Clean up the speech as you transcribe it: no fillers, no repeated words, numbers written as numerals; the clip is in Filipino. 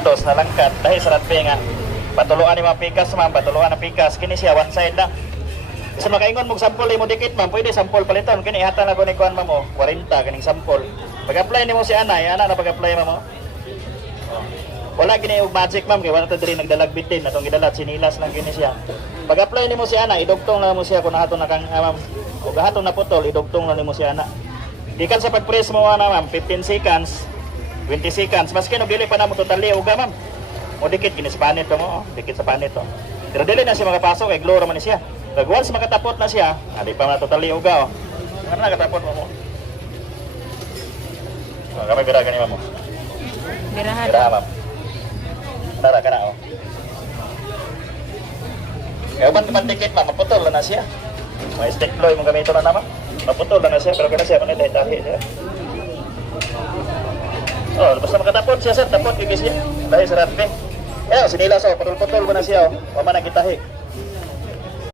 Dos na langkat dahil sa ratbe nga patuluan ni mga pikas ma'am, patuluan na pikas kini siya one side lang. Isa makaingon mong sample mo dikit ma'am, pwede sample paliton kini ihatan na ko ni kuan ma'am 40 kaning sample. Pag-apply nimo si Anay, ana na pag-apply ma'am. Wala gini og magic ma'am kay wala ta diri nagdalag bitin atong gidalat sinilas lang gini siya. Pag-apply nimo si Anay, idugtong na mo siya kun nahaton na kang ma'am. Ug haton na putol, idugtong na nimo si Ana. Gikan sa pag-press mo na ma'am 15 seconds. 20 seconds, maski no dili pa na mo totally uga ma'am. O dikit kini sa panit to mo, dikit sa panit to. Pero dili na siya makapasok kay gloro man ni siya. Pag once makatapot na siya, di pa na totally uga oh. Ano na katapot mo? Oh, kami bira gani mo. Birahan. Bira ma'am. Tara ka na oh. Kaya man dikit ma'am, maputol na siya. May stick ploy mo gamito na naman. Maputol na siya, pero kana siya man dahil siya. Oh, basta makatapon siya sir, tapon kikis niya. Dahil sa ratbe. Eh, sinilas oh, putol-putol mo na siya oh. Wama na kitahi.